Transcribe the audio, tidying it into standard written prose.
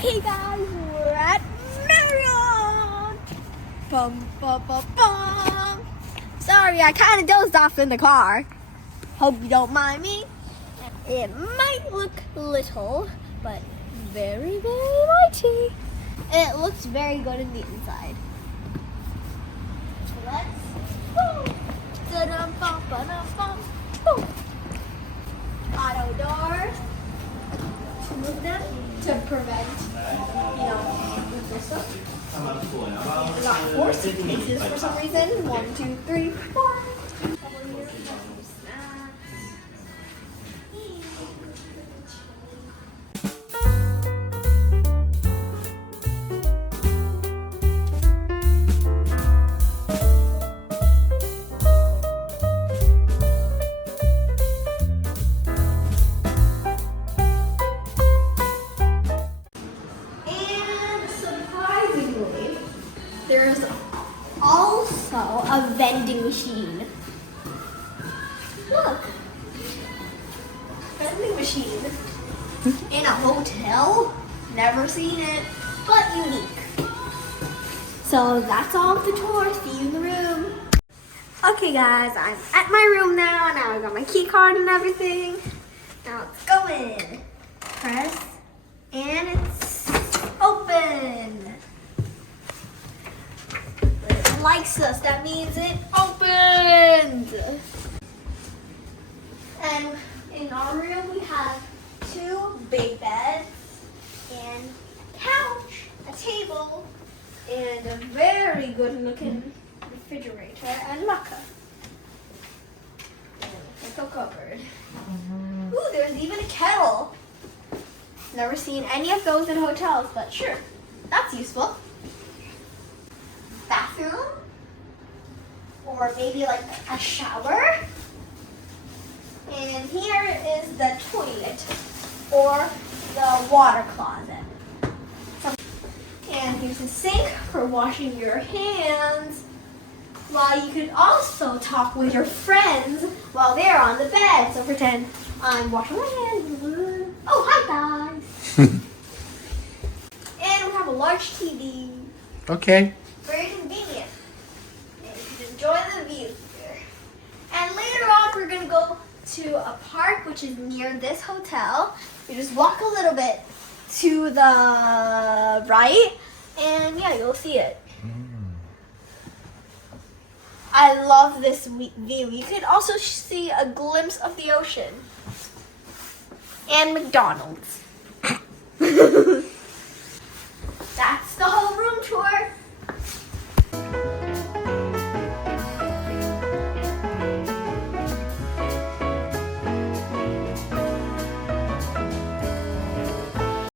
Okay guys, we're at Marriott! Bum, bum, bum, bum. Sorry, I kind of dozed off in the car. Hope you don't mind me. It might look little, but very, very mighty. It looks very good in the inside. So let's go. Da-dum, bum, ba-dum, bum, boom. Auto doors. Move them to prevent, this stuff. Not four suitcases for some reason. 1, 2, 3, 4. There's also a vending machine. Look, vending machine in a hotel. Never seen it, but unique. So that's all of the tour. See you in the room. Okay, guys, I'm at my room now. Now I got my key card and everything. Now let's go in. Press, and it's open. Likes us, that means it opened. And in our room we have 2 big beds and couch, a table, and a very good looking refrigerator and locker. And a cupboard. Ooh, there's even a kettle. Never seen any of those in hotels, but sure, that's useful. Bathroom, or maybe like a shower. And here is the toilet or the water closet. And here's a sink for washing your hands, while you can also talk with your friends while they're on the bed. So pretend I'm washing my hands. Oh, hi guys. And we have a large TV. Okay. Very convenient. And you can enjoy the view here. And later on, we're going to go to a park which is near this hotel. You just walk a little bit to the right, and yeah, you'll see it. I love this view. You can also see a glimpse of the ocean. And McDonald's.